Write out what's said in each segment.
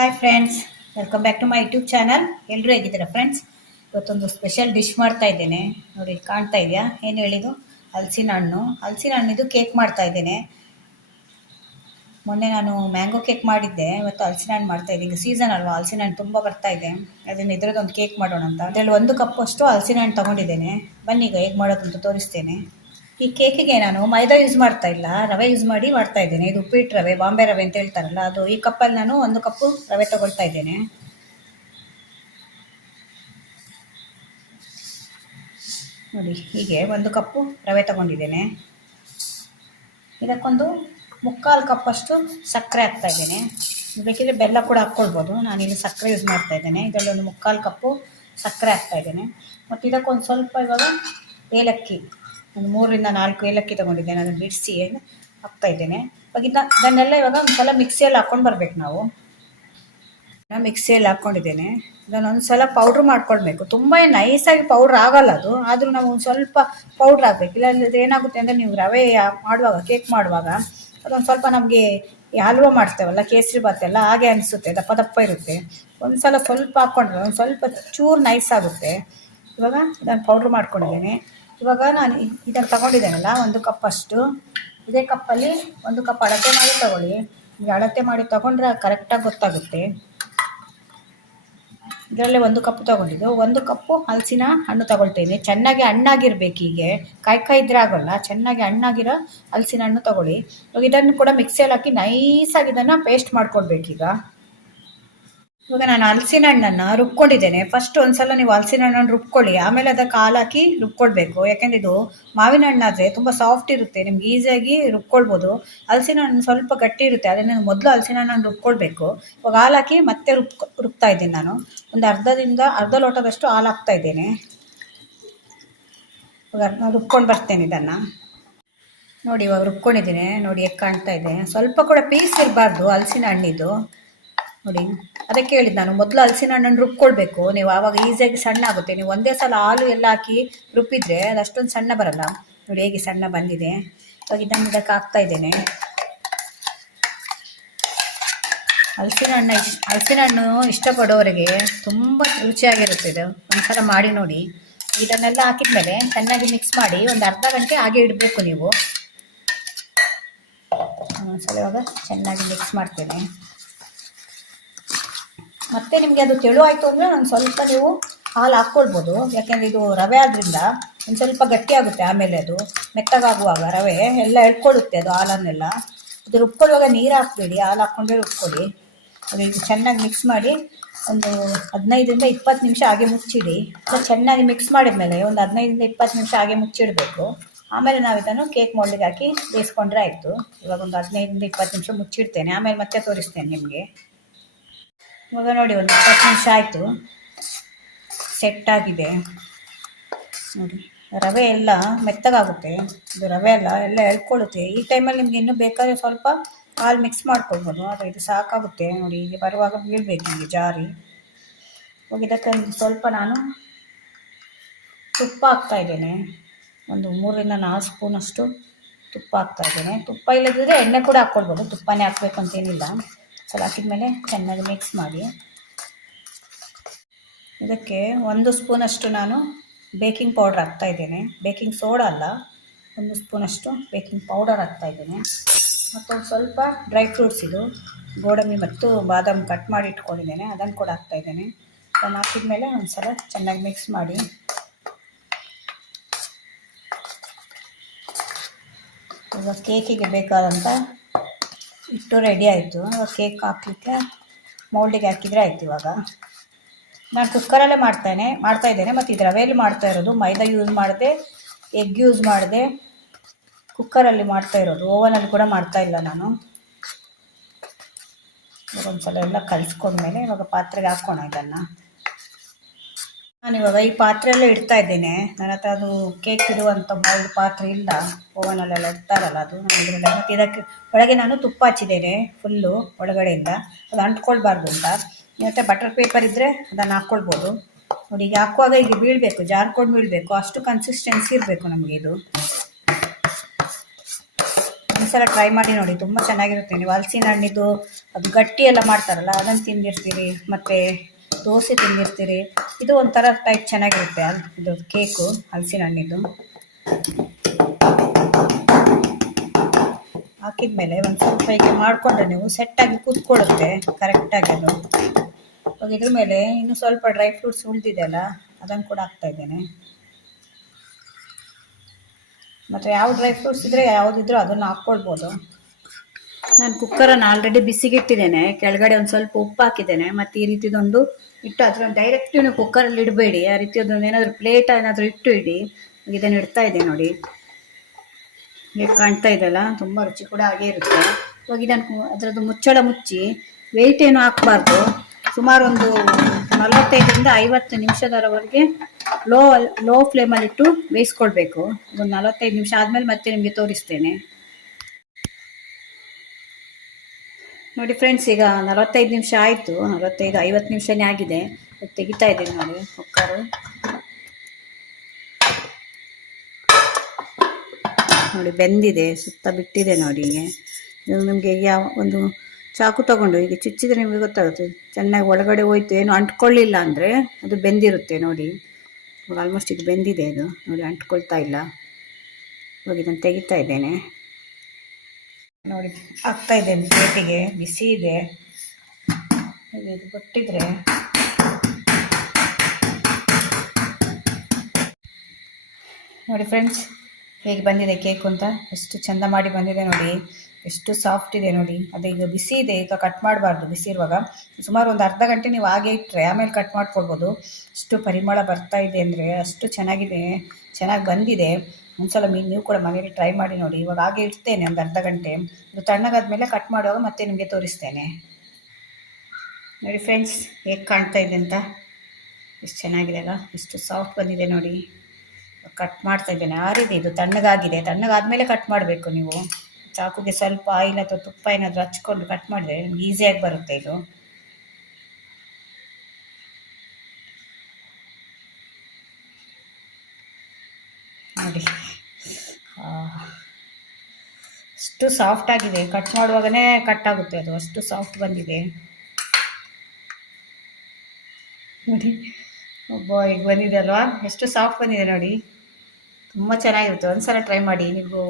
Hi friends, welcome back to my YouTube channel. ಎಲ್ಲರೂ ಹೇಗಿದ್ದೀರಾ friends? ಇವತ್ತೊಂದು ಸ್ಪೆಷಲ್ ಡಿಶ್ ಮಾಡ್ತಾ ಇದ್ದೇನೆ. ನೋಡಿ, ಕಾಣ್ತಾ ಇದೆಯಾ? ಏನು ಹೇಳಿದ್ದು? ಹಲಸಿನ ಹಣ್ಣಿದು ಕೇಕ್ ಮಾಡ್ತಾ ಇದ್ದೇನೆ. ಮೊನ್ನೆ ನಾನು ಮ್ಯಾಂಗೋ ಕೇಕ್ ಮಾಡಿದ್ದೆ, ಇವತ್ತು ಹಲಸಿನ ಹಣ್ಣು ಮಾಡ್ತಾ ಇದ್ದೀನಿ. ಸೀಸನ್ ಅಲ್ವಾ, ಹಲಸಿನ ಹಣ್ಣು ತುಂಬ ಬರ್ತಾ ಇದೆ. ಅದನ್ನು ಇದ್ರದ್ದೊಂದು ಕೇಕ್ ಮಾಡೋಣ ಅಂತ. ಅದರಲ್ಲಿ 1 ಕಪ್ ಅಷ್ಟು ಹಲಸಿನ ಹಣ್ಣು ತೊಗೊಂಡಿದ್ದೇನೆ. ಬನ್ನಿ ಈಗ ಹೇಗೆ ಮಾಡೋದು ಅಂತ ತೋರಿಸ್ತೇನೆ. ಈ ಕೇಕಿಗೆ ನಾನು ಮೈದಾ ಯೂಸ್ ಮಾಡ್ತಾ ಇಲ್ಲ, ರವೆ ಯೂಸ್ ಮಾಡಿ ಮಾಡ್ತಾ ಇದ್ದೇನೆ. ಇದು ಉಪ್ಪಿಟ್ಟು ರವೆ, ಬಾಂಬೆ ರವೆ ಅಂತ ಹೇಳ್ತಾರಲ್ಲ ಅದು. ಈ ಕಪ್ಪಲ್ಲಿ ನಾನು 1 ಕಪ್ಪು ರವೆ ತಗೊಳ್ತಾ ಇದ್ದೇನೆ. ನೋಡಿ, ಹೀಗೆ 1 ಕಪ್ಪು ರವೆ ತಗೊಂಡಿದ್ದೇನೆ. ಇದಕ್ಕೊಂದು 3/4 ಕಪ್ಪಷ್ಟು ಸಕ್ಕರೆ ಹಾಕ್ತಾ ಇದ್ದೇನೆ. ಬೇಕಿದ್ರೆ ಬೆಲ್ಲ ಕೂಡ ಹಾಕ್ಕೊಳ್ಬೋದು. ನಾನಿಲ್ಲಿ ಸಕ್ಕರೆ ಯೂಸ್ ಮಾಡ್ತಾ ಇದ್ದೇನೆ. ಇದರಲ್ಲಿ ಒಂದು 3/4 ಕಪ್ಪು ಸಕ್ಕರೆ ಹಾಕ್ತಾ ಇದ್ದೇನೆ. ಮತ್ತು ಇದಕ್ಕೊಂದು ಸ್ವಲ್ಪ ಇವಾಗ ಏಲಕ್ಕಿ, ಒಂದು 3 ರಿಂದ 4 ಏಲಕ್ಕಿ ತೊಗೊಂಡಿದ್ದೇನೆ. ಅದನ್ನು ಬಿಡಿಸಿ ಹಾಕ್ತಾ ಇದ್ದೇನೆ. ಇವಾಗ ಇದನ್ನೆಲ್ಲ ಇವಾಗ ಒಂದು ಸಲ ಮಿಕ್ಸಿಯಲ್ಲಿ ಹಾಕ್ಕೊಂಡು ಬರಬೇಕು ನಾವು. ನಾನು ಮಿಕ್ಸಿಯಲ್ಲಿ ಹಾಕ್ಕೊಂಡಿದ್ದೇನೆ. ಇದನ್ನೊಂದು ಸಲ ಪೌಡ್ರ್ ಮಾಡ್ಕೊಳ್ಬೇಕು. ತುಂಬ ನೈಸಾಗಿ ಪೌಡ್ರ್ ಆಗಲ್ಲ ಅದು, ಆದರೂ ನಾವು ಒಂದು ಸ್ವಲ್ಪ ಪೌಡ್ರ್ ಆಗಬೇಕು. ಇಲ್ಲಾಂದರೆ ಏನಾಗುತ್ತೆ ಅಂದರೆ, ನೀವು ರವೆ ಮಾಡುವಾಗ, ಕೇಕ್ ಮಾಡುವಾಗ ಅದೊಂದು ಸ್ವಲ್ಪ ನಮಗೆ ಈ ಹಲ್ವ ಮಾಡ್ತೇವಲ್ಲ, ಕೇಸರಿ ಬಾತ್ ಎಲ್ಲ ಹಾಗೆ ಅನಿಸುತ್ತೆ, ದಪ್ಪ ದಪ್ಪ ಇರುತ್ತೆ. ಒಂದು ಸಲ ಸ್ವಲ್ಪ ಹಾಕ್ಕೊಂಡ್ರೆ ಒಂದು ಸ್ವಲ್ಪ ಚೂರು ನೈಸ್ ಆಗುತ್ತೆ. ಇವಾಗ ಇದನ್ನು ಪೌಡ್ರ್ ಮಾಡ್ಕೊಂಡಿದ್ದೇನೆ. ಇವಾಗ ನಾನು ಇದನ್ನು ತಗೊಂಡಿದ್ದೇನಲ್ಲ 1 ಕಪ್ಪಷ್ಟು, ಇದೇ ಕಪ್ಪಲ್ಲಿ 1 ಕಪ್ ಅಳತೆ ಮಾಡಿ ತಗೊಳ್ಳಿ. ಈಗ ಅಳತೆ ಮಾಡಿ ತಗೊಂಡ್ರೆ ಕರೆಕ್ಟಾಗಿ ಗೊತ್ತಾಗುತ್ತೆ. ಇದರಲ್ಲೇ 1 ಕಪ್ ತೊಗೊಂಡಿದ್ದು. 1 ಕಪ್ಪು ಹಲಸಿನ ಹಣ್ಣು ತಗೊಳ್ತೇನೆ. ಚೆನ್ನಾಗಿ ಹಣ್ಣಾಗಿರ್ಬೇಕು. ಹೀಗೆ ಕಾಯಿ ಇದ್ರೆ ಆಗೋಲ್ಲ, ಚೆನ್ನಾಗಿ ಹಣ್ಣಾಗಿರೋ ಹಲಸಿನ ಹಣ್ಣು ತಗೊಳ್ಳಿ. ಇವಾಗ ಇದನ್ನು ಕೂಡ ಮಿಕ್ಸಿಯಲ್ಲಿ ಹಾಕಿ ನೈಸಾಗಿ ಇದನ್ನು ಪೇಸ್ಟ್ ಮಾಡ್ಕೊಳ್ಬೇಕೀಗ. ಇವಾಗ ನಾನು ಹಲಸಿನ ಹಣ್ಣನ್ನು ರುಬ್ಕೊಂಡಿದ್ದೇನೆ. ಫಸ್ಟ್ ಒಂದ್ಸಲ ನೀವು ಹಲಸಿನ ಹಣ್ಣನ್ನು ರುಬ್ಕೊಳ್ಳಿ, ಆಮೇಲೆ ಅದಕ್ಕೆ ಹಾಲು ಹಾಕಿ ರುಬ್ಕೊಳ್ಬೇಕು. ಯಾಕೆಂದರೆ ಇದು ಮಾವಿನ ಹಣ್ಣಾದರೆ ತುಂಬ ಸಾಫ್ಟ್ ಇರುತ್ತೆ, ನಿಮ್ಗೆ ಈಸಿಯಾಗಿ ರುಬ್ಕೊಳ್ಬೋದು. ಹಲಸಿನ ಹಣ್ಣು ಸ್ವಲ್ಪ ಗಟ್ಟಿ ಇರುತ್ತೆ, ಅದನ್ನು ಮೊದಲು ಹಲಸಿನ ಹಣ್ಣನ್ನು ರುಬ್ಕೊಳ್ಬೇಕು. ಇವಾಗ ಹಾಲು ಹಾಕಿ ಮತ್ತೆ ರುಬ್ತಾ ಇದ್ದೀನಿ ನಾನು. ಒಂದು ಅರ್ಧ ಲೋಟದಷ್ಟು ಹಾಲು ಹಾಕ್ತಾ ಇದ್ದೇನೆ. ಇವಾಗ ರುಬ್ಕೊಂಡು ಬರ್ತೇನೆ ಇದನ್ನು. ನೋಡಿ, ಇವಾಗ ರುಬ್ಕೊಂಡಿದ್ದೀನಿ. ನೋಡಿ ಹೇಗೆ ಕಾಣ್ತಾ ಇದೆ. ಸ್ವಲ್ಪ ಕೂಡ ಪೀಸ್ ಇರಬಾರ್ದು ಹಲಸಿನ ಹಣ್ಣಿದು. ನೋಡಿ, ಅದಕ್ಕೆ ಹೇಳಿದ್ದು ನಾನು, ಮೊದಲು ಹಲಸಿನ ಹಣ್ಣನ್ನು ರುಬ್ಕೊಳ್ಬೇಕು. ನೀವು ಆವಾಗ ಈಸಿಯಾಗಿ ಸಣ್ಣ ಆಗುತ್ತೆ. ನೀವು ಒಂದೇ ಸಲ ಹಾಲು ಎಲ್ಲ ಹಾಕಿ ರುಬ್ಬಿದ್ರೆ ಅದು ಅಷ್ಟೊಂದು ಸಣ್ಣ ಬರಲ್ಲ. ನೋಡಿ ಹೇಗೆ ಸಣ್ಣ ಬಂದಿದೆ. ಇವಾಗ ಇದಕ್ಕೆ ಹಾಕ್ತಾ ಇದ್ದೇನೆ. ಹಲಸಿನ ಹಣ್ಣು ಇಷ್ಟಪಡೋರಿಗೆ ತುಂಬ ರುಚಿಯಾಗಿರುತ್ತೆ ಇದು. ಒಂದ್ಸಲ ಮಾಡಿ ನೋಡಿ. ಇದನ್ನೆಲ್ಲ ಹಾಕಿದ್ಮೇಲೆ ಚೆನ್ನಾಗಿ ಮಿಕ್ಸ್ ಮಾಡಿ ಒಂದು ಅರ್ಧ ಗಂಟೆ ಹಾಗೆ ಇಡಬೇಕು ನೀವು. ಒಂದ್ಸಲ ಇವಾಗ ಚೆನ್ನಾಗಿ ಮಿಕ್ಸ್ ಮಾಡ್ತೇನೆ. ಮತ್ತೆ ನಿಮಗೆ ಅದು ತೆಳು ಆಯಿತು ಅಂದರೆ ಒಂದು ಸ್ವಲ್ಪ ನೀವು ಹಾಲು ಹಾಕ್ಕೊಳ್ಬೋದು. ಯಾಕೆಂದರೆ ಇದು ರವೆ ಆದ್ದರಿಂದ ಒಂದು ಸ್ವಲ್ಪ ಗಟ್ಟಿ ಆಗುತ್ತೆ. ಆಮೇಲೆ ಅದು ಮೆತ್ತಗಾಗುವಾಗ ರವೆ ಎಲ್ಲ ಎಳ್ಕೊಳ್ಳುತ್ತೆ ಅದು ಹಾಲನ್ನೆಲ್ಲ. ಇದು ರುಬ್ಕೊಳ್ಳುವಾಗ ನೀರು ಹಾಕಬೇಡಿ, ಹಾಲು ಹಾಕ್ಕೊಂಡೇ ರುಬ್ಕೊಳ್ಳಿ. ಅದು ಇದು ಚೆನ್ನಾಗಿ ಮಿಕ್ಸ್ ಮಾಡಿ ಒಂದು 15 ರಿಂದ 20 ನಿಮಿಷ ಹಾಗೆ ಮುಚ್ಚಿಡಿ. ಚೆನ್ನಾಗಿ ಮಿಕ್ಸ್ ಮಾಡಿದ್ಮೇಲೆ ಒಂದು 15 ರಿಂದ 20 ನಿಮಿಷ ಹಾಗೆ ಮುಚ್ಚಿಡಬೇಕು. ಆಮೇಲೆ ನಾವು ಇದನ್ನು ಕೇಕ್ ಮೋಲ್ಡಿಗೆ ಹಾಕಿ ಬೇಯಿಸ್ಕೊಂಡ್ರೆ ಆಯಿತು. ಇವಾಗ ಒಂದು 15 ರಿಂದ 20 ನಿಮಿಷ ಮುಚ್ಚಿಡ್ತೇನೆ, ಆಮೇಲೆ ಮತ್ತೆ ತೋರಿಸ್ತೇನೆ ನಿಮಗೆ. ಇವಾಗ ನೋಡಿ, ಒಂದು 20 ನಿಮಿಷ ಆಯಿತು, ಸೆಟ್ ಆಗಿದೆ. ನೋಡಿ, ರವೆ ಎಲ್ಲ ಮೆತ್ತಗಾಗುತ್ತೆ. ಇದು ರವೆ ಎಲ್ಲ ಎಳ್ಕೊಳ್ಳುತ್ತೆ. ಈ ಟೈಮಲ್ಲಿ ನಿಮ್ಗೆ ಇನ್ನೂ ಬೇಕಾದರೆ ಸ್ವಲ್ಪ ಹಾಲು ಮಿಕ್ಸ್ ಮಾಡ್ಕೊಳ್ಬೋದು, ಆದರೆ ಇದು ಸಾಕಾಗುತ್ತೆ. ನೋಡಿ, ಹೀಗೆ ಬರುವಾಗ ಬೀಳಬೇಕು ಹೀಗೆ ಜಾರಿ. ಇವಾಗ ಇದಕ್ಕೆ ಸ್ವಲ್ಪ ನಾನು ತುಪ್ಪ ಹಾಕ್ತಾಯಿದ್ದೇನೆ. ಒಂದು 3 ರಿಂದ 4 ಸ್ಪೂನಷ್ಟು ತುಪ್ಪ ಹಾಕ್ತಾಯಿದ್ದೇನೆ. ತುಪ್ಪ ಇಲ್ಲದಿದ್ದರೆ ಎಣ್ಣೆ ಕೂಡ ಹಾಕ್ಕೊಳ್ಬೋದು, ತುಪ್ಪನೇ ಹಾಕ್ಬೇಕು ಅಂತೇನಿಲ್ಲ. ಸ್ವಲ್ಪ ಹಾಕಿದ್ಮೇಲೆ ಚೆನ್ನಾಗಿ ಮಿಕ್ಸ್ ಮಾಡಿ. ಇದಕ್ಕೆ 1 ಸ್ಪೂನಷ್ಟು ನಾನು ಬೇಕಿಂಗ್ ಪೌಡ್ರ್ ಹಾಕ್ತಾಯಿದ್ದೇನೆ. ಬೇಕಿಂಗ್ ಸೋಡಾ ಅಲ್ಲ, 1 ಸ್ಪೂನಷ್ಟು ಬೇಕಿಂಗ್ ಪೌಡರ್ ಹಾಕ್ತಾಯಿದ್ದೇನೆ. ಮತ್ತು ಸ್ವಲ್ಪ ಡ್ರೈ ಫ್ರೂಟ್ಸ್, ಇದು ಗೋಡಂಬಿ ಮತ್ತು ಬಾದಾಮಿ ಕಟ್ ಮಾಡಿ ಇಟ್ಕೊಂಡಿದ್ದೇನೆ, ಅದನ್ನು ಕೂಡ ಹಾಕ್ತಾಯಿದ್ದೇನೆ. ಅದನ್ನು ಹಾಕಿದ್ಮೇಲೆ ಒಂದು ಸಲ ಚೆನ್ನಾಗಿ ಮಿಕ್ಸ್ ಮಾಡಿ. ಇವಾಗ ಕೇಕಿಗೆ ಬೇಕಾದಂಥ ಹಿಟ್ಟು ರೆಡಿ ಆಯಿತು. ಇವಾಗ ಕೇಕ್ ಹಾಕಲಿಕ್ಕೆ ಮೌಲ್ಡಿಗೆ ಹಾಕಿದರೆ ಆಯಿತು. ಇವಾಗ ನಾನು ಕುಕ್ಕರಲ್ಲೇ ಮಾಡ್ತಾ ಇದ್ದೇನೆ. ಮತ್ತು ಇದು ರವೆಯಲ್ಲಿ ಮಾಡ್ತಾ ಇರೋದು, ಮೈದಾ ಯೂಸ್ ಮಾಡಿದೆ, ಎಗ್ ಯೂಸ್ ಮಾಡಿದೆ, ಕುಕ್ಕರಲ್ಲಿ ಮಾಡ್ತಾ ಇರೋದು. ಓವನಲ್ಲಿ ಕೂಡ ಮಾಡ್ತಾ ಇಲ್ಲ ನಾನು. ಇವಾಗ ಒಂದು ಸಲ ಎಲ್ಲ ಕಲಿಸ್ಕೊಂಡ್ಮೇಲೆ ಇವಾಗ ಪಾತ್ರೆಗೆ ಹಾಕೋಣ ಇದನ್ನು. ನಾನಿವಾಗ ಈ ಪಾತ್ರೆಯಲ್ಲೇ ಇಡ್ತಾ ಇದ್ದೇನೆ. ನನ್ನ ಹತ್ರ ಅದು ಕೇಕ್ ಇಡುವಂಥ ಮೌಲ್ಡ್ ಪಾತ್ರೆ ಇಲ್ಲ, ಓವನಲ್ಲೆಲ್ಲ ಇಡ್ತಾರಲ್ಲ ಅದು. ಮತ್ತು ಇದಕ್ಕೆ ಒಳಗೆ ನಾನು ತುಪ್ಪ ಹಚ್ಚಿದ್ದೇನೆ ಫುಲ್ಲು ಒಳಗಡೆಯಿಂದ, ಅದು ಅಂಟ್ಕೊಳ್ಬಾರ್ದು ಅಂತ. ಮತ್ತು ಬಟರ್ ಪೇಪರ್ ಇದ್ದರೆ ಅದನ್ನು ಹಾಕ್ಕೊಳ್ಬೋದು. ನೋಡಿ, ಈಗ ಹಾಕುವಾಗ ಈಗ ಬೀಳಬೇಕು, ಜಾರ್ಕೊಂಡು ಬೀಳಬೇಕು, ಅಷ್ಟು ಕನ್ಸಿಸ್ಟೆನ್ಸಿ ಇರಬೇಕು ನಮಗೆ. ಇದು ಒಂದ್ಸಲ ಟ್ರೈ ಮಾಡಿ ನೋಡಿ, ತುಂಬ ಚೆನ್ನಾಗಿರುತ್ತೆ. ನೀವು ಹಲಸಿನ ಹಣ್ಣಿದ್ದು ಅದು ಗಟ್ಟಿ ಎಲ್ಲ ಮಾಡ್ತಾರಲ್ಲ ಅದನ್ನು ತಿಂದಿರ್ತೀರಿ, ಮತ್ತು ದೋಸೆ ತಿಂದಿರ್ತೀರಿ. ಇದು ಒಂಥರ ಟೈಪ್ ಚೆನ್ನಾಗಿರುತ್ತೆ ಇದು ಕೇಕು ಹಲಸಿನ ಹಣ್ಣಿದ್ದು. ಹಾಕಿದ್ಮೇಲೆ ಒಂದು ಸ್ವಲ್ಪ ಹೀಗೆ ಮಾಡಿಕೊಂಡ್ರೆ ನೀವು ಸೆಟ್ಟಾಗಿ ಕೂತ್ಕೊಳ್ಳುತ್ತೆ ಕರೆಕ್ಟಾಗಿ ಅದು. ಇವಾಗ ಇದ್ರ ಮೇಲೆ ಇನ್ನೂ ಸ್ವಲ್ಪ ಡ್ರೈ ಫ್ರೂಟ್ಸ್ ಉಳಿದಿದೆ ಅಲ್ಲ, ಅದನ್ನು ಕೂಡ ಹಾಕ್ತಾಯಿದ್ದೇನೆ. ಮತ್ತು ಯಾವ ಡ್ರೈ ಫ್ರೂಟ್ಸ್ ಇದ್ದರೆ ಯಾವುದಿದ್ರೂ ಅದನ್ನು ಹಾಕ್ಕೊಳ್ಬೋದು. ನಾನು ಕುಕ್ಕರನ್ನು ಆಲ್ರೆಡಿ ಬಿಸಿಗಿಟ್ಟಿದ್ದೇನೆ, ಕೆಳಗಡೆ ಒಂದು ಸ್ವಲ್ಪ ಉಪ್ಪು ಹಾಕಿದ್ದೇನೆ. ಮತ್ತು ಈ ರೀತಿದೊಂದು ಇಟ್ಟು ಅದರ ಡೈರೆಕ್ಟ್ ನೀವು ಕುಕ್ಕರಲ್ಲಿ ಇಡಬೇಡಿ, ಆ ರೀತಿಯದೊಂದು ಏನಾದರೂ ಪ್ಲೇಟ್ ಏನಾದರೂ ಇಟ್ಟು ಇಡಿ. ಇದನ್ನು ಇಡ್ತಾ ಇದೆ ನೋಡಿ, ಹೇಗೆ ಕಾಣ್ತಾ ಇದೆಯಲ್ಲ, ತುಂಬ ರುಚಿ ಕೂಡ ಹಾಗೇ ಇರುತ್ತೆ. ಇವಾಗ ಇದನ್ನು ಅದರದ್ದು ಮುಚ್ಚಳ ಮುಚ್ಚಿ ವೆಯ್ಟ್ ಏನು ಹಾಕಬಾರ್ದು, ಸುಮಾರು ಒಂದು 45ರಿಂದ 50 ನಿಮಿಷದವರೆಗೆ ಲೋ ಫ್ಲೇಮಲ್ಲಿಟ್ಟು ಬೇಯಿಸ್ಕೊಳ್ಬೇಕು. ಒಂದು 45 ನಿಮಿಷ ಆದಮೇಲೆ ಮತ್ತೆ ನಿಮಗೆ ತೋರಿಸ್ತೇನೆ ನೋಡಿ ಫ್ರೆಂಡ್ಸ್. ಈಗ 45 ನಿಮಿಷ ಆಯಿತು, 45-50 ನಿಮಿಷನೇ ಆಗಿದೆ. ತೆಗಿತಾ ಇದ್ದೀನಿ ನೋಡಿ ಕುಕ್ಕರು. ನೋಡಿ ಬೆಂದಿದೆ, ಸುತ್ತ ಬಿಟ್ಟಿದೆ ನೋಡಿ. ಇದು ನಿಮಗೆ ಯಾವ ಒಂದು ಚಾಕು ತಗೊಂಡು ಈಗ ಚುಚ್ಚಿದ್ರೆ ನಿಮಗೆ ಗೊತ್ತಾಗುತ್ತೆ ಚೆನ್ನಾಗಿ ಒಳಗಡೆ ಹೋಯ್ತು, ಏನು ಅಂಟ್ಕೊಳ್ಳಿಲ್ಲ ಅಂದರೆ ಅದು ಬೆಂದಿರುತ್ತೆ ನೋಡಿ. ಆಲ್ಮೋಸ್ಟ್ ಇದು ಬೆಂದಿದೆ, ಇದು ನೋಡಿ ಅಂಟ್ಕೊಳ್ತಾ ಇಲ್ಲ. ಇವಾಗ ಇದನ್ನು ತೆಗಿತಾ ಇದ್ದೇನೆ ನೋಡಿ, ಹಾಕ್ತಾ ಇದ್ದೇನೆ ಪ್ಲೇಟಿಗೆ. ಬಿಸಿ ಇದೆ, ಇದು ಕೊಟ್ಟಿದ್ರೆ ನೋಡಿ ಫ್ರೆಂಡ್ಸ್ ಹೇಗೆ ಬಂದಿದೆ ಕೇಕು ಅಂತ. ಎಷ್ಟು ಚೆಂದ ಮಾಡಿ ಬಂದಿದೆ ನೋಡಿ, ಎಷ್ಟು ಸಾಫ್ಟ್ ಇದೆ ನೋಡಿ. ಅದು ಈಗ ಬಿಸಿ ಇದೆ, ಈಗ ಕಟ್ ಮಾಡಬಾರ್ದು ಬಿಸಿ ಇರುವಾಗ. ಸುಮಾರು ಒಂದು ಅರ್ಧ ಗಂಟೆ ನೀವು ಹಾಗೆ ಇಟ್ಟರೆ ಆಮೇಲೆ ಕಟ್ ಮಾಡ್ಕೊಳ್ಬೋದು. ಅಷ್ಟು ಪರಿಮಳ ಬರ್ತಾ ಇದೆ ಅಂದರೆ ಅಷ್ಟು ಚೆನ್ನಾಗಿದೆ, ಚೆನ್ನಾಗಿ ಬಂದಿದೆ. ಒಂದ್ಸಲ ನೀವು ಕೂಡ ಮನೆಯಲ್ಲಿ ಟ್ರೈ ಮಾಡಿ ನೋಡಿ. ಇವಾಗ ಹಾಗೆ ಇಡ್ತೇನೆ ಒಂದು ಅರ್ಧ ಗಂಟೆ. ಇದು ತಣ್ಣಗಾದ್ಮೇಲೆ ಕಟ್ ಮಾಡುವಾಗ ಮತ್ತೆ ನಿಮಗೆ ತೋರಿಸ್ತೇನೆ ನೋಡಿ ಫ್ರೆಂಡ್ಸ್ ಹೇಗೆ ಕಾಣ್ತಾ ಇದೆ ಅಂತ. ಎಷ್ಟು ಚೆನ್ನಾಗಿದೆ ಅಲ್ಲ, ಎಷ್ಟು ಸಾಫ್ಟ್ ಬಂದಿದೆ ನೋಡಿ. ಕಟ್ ಮಾಡ್ತಾ ಇದ್ದೇನೆ, ಆರಿದೆ, ಇದು ತಣ್ಣಗಾಗಿದೆ. ತಣ್ಣಗಾದ್ಮೇಲೆ ಕಟ್ ಮಾಡಬೇಕು ನೀವು. ಚಾಕುಗೆ ಸ್ವಲ್ಪ ಆಯಿಲ್ ಅಥವಾ ತುಪ್ಪ ಏನಾದರೂ ಹಚ್ಕೊಂಡು ಕಟ್ ಮಾಡಿದ್ರೆ ನಿಮ್ಗೆ ಈಸಿಯಾಗಿ ಬರುತ್ತೆ ಇದು. ನೋಡಿ ಅಷ್ಟು ಸಾಫ್ಟ್ ಆಗಿದೆ, ಕಟ್ ಮಾಡುವಾಗನೇ ಕಟ್ ಆಗುತ್ತೆ ಅದು, ಅಷ್ಟು ಸಾಫ್ಟ್ ಬಂದಿದೆ ನೋಡಿ. ಒಬ್ಬ ಈಗ ಬಂದಿದೆ ಅಲ್ವಾ, ಎಷ್ಟು ಸಾಫ್ಟ್ ಬಂದಿದೆ ನೋಡಿ, ತುಂಬ ಚೆನ್ನಾಗಿರುತ್ತೆ. ಒಂದ್ಸಲ ಟ್ರೈ ಮಾಡಿ. ನೀವು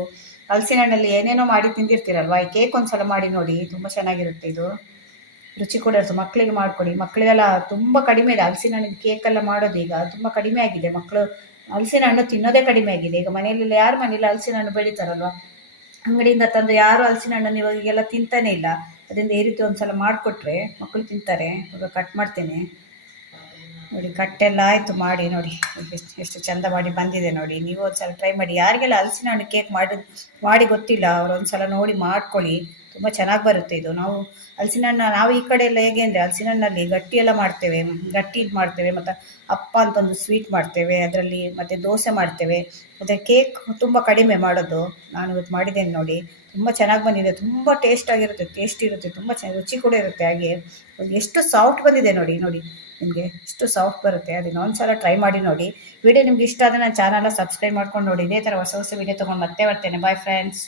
ಹಲಸಿನ ಹಣ್ಣಲ್ಲಿ ಏನೇನೋ ಮಾಡಿ ತಿಂದಿರ್ತೀರಲ್ವ, ಈ ಕೇಕ್ ಒಂದ್ಸಲ ಮಾಡಿ ನೋಡಿ, ತುಂಬ ಚೆನ್ನಾಗಿರುತ್ತೆ ಇದು. ರುಚಿ ಕೂಡ ಇರುತ್ತೆ. ಮಕ್ಕಳಿಗೆ ಮಾಡಿಕೊಡಿ. ಮಕ್ಕಳಿಗೆಲ್ಲ ತುಂಬ ಕಡಿಮೆ ಇದೆ ಹಲಸಿನ ಹಣ್ಣಿನ ಕೇಕೆಲ್ಲ ಮಾಡೋದು, ಈಗ ತುಂಬ ಕಡಿಮೆ ಆಗಿದೆ. ಮಕ್ಕಳು ಹಲಸಿನ ಹಣ್ಣು ತಿನ್ನೋದೇ ಕಡಿಮೆ ಆಗಿದೆ. ಈಗ ಮನೆಯಲ್ಲೆಲ್ಲ ಯಾರು ಮನೇಲಿ ಹಲಸಿನ ಹಣ್ಣು ಬೆಳೀತಾರಲ್ವ, ಅಂಗಡಿಯಿಂದ ತಂದು ಯಾರು ಹಲಸಿನ ಹಣ್ಣನ್ನು ಇವಾಗೆಲ್ಲ ತಿಂತಾನೆ ಇಲ್ಲ. ಅದರಿಂದ ಈ ರೀತಿ ಒಂದ್ಸಲ ಮಾಡಿಕೊಟ್ರೆ ಮಕ್ಕಳು ತಿಂತಾರೆ. ಇವಾಗ ಕಟ್ ಮಾಡ್ತೇನೆ ನೋಡಿ, ಕಟ್ಟೆಲ್ಲ ಆಯಿತು ಮಾಡಿ ನೋಡಿ, ಎಷ್ಟು ಚೆಂದ ಮಾಡಿ ಬಂದಿದೆ ನೋಡಿ. ನೀವು ಒಂದ್ಸಲ ಟ್ರೈ ಮಾಡಿ. ಯಾರಿಗೆಲ್ಲ ಹಲಸಿನ ಹಣ್ಣು ಕೇಕ್ ಮಾಡಿ ಗೊತ್ತಿಲ್ಲ ಅವರು ಒಂದ್ಸಲ ನೋಡಿ ಮಾಡ್ಕೊಳ್ಳಿ, ತುಂಬ ಚೆನ್ನಾಗಿ ಬರುತ್ತೆ ಇದು. ನಾವು ಹಲಸಿನ ಹಣ್ಣು ನಾವು ಈ ಕಡೆ ಎಲ್ಲ ಹೇಗೆ ಅಂದರೆ ಹಲಸಿನ ಹಣ್ಣಲ್ಲಿ ಗಟ್ಟಿ ಎಲ್ಲ ಮಾಡ್ತೇವೆ, ಗಟ್ಟಿ ಮಾಡ್ತೇವೆ, ಮತ್ತು ಅಪ್ಪ ಅಂತ ಒಂದು ಸ್ವೀಟ್ ಮಾಡ್ತೇವೆ ಅದರಲ್ಲಿ, ಮತ್ತು ದೋಸೆ ಮಾಡ್ತೇವೆ. ಮತ್ತು ಕೇಕ್ ತುಂಬ ಕಡಿಮೆ ಮಾಡೋದು. ನಾನು ಇವತ್ತು ಮಾಡಿದ್ದೇನೆ ನೋಡಿ, ತುಂಬ ಚೆನ್ನಾಗಿ ಬಂದಿದೆ, ತುಂಬ ಟೇಸ್ಟ್ ಇರುತ್ತೆ, ತುಂಬ ರುಚಿ ಕೂಡ ಇರುತ್ತೆ. ಹಾಗೆ ಎಷ್ಟು ಸಾಫ್ಟ್ ಬಂದಿದೆ ನೋಡಿ. ನಿಮಗೆ ಎಷ್ಟು ಸಾಫ್ಟ್ ಬರುತ್ತೆ. ಅದನ್ನು ಒಂದ್ಸಲ ಟ್ರೈ ಮಾಡಿ ನೋಡಿ. ವಿಡಿಯೋ ನಿಮ್ಗೆ ಇಷ್ಟ ಆದರೆ ನನ್ನ ಚಾನಲ್ ಸಬ್ಸ್ಕ್ರೈಬ್ ಮಾಡ್ಕೊಂಡು ನೋಡಿ. ಇದೇ ಥರ ಹೊಸ ವಿಡಿಯೋ ತೊಗೊಂಡು ಮತ್ತೆ ಬರ್ತೇನೆ. Bye friends.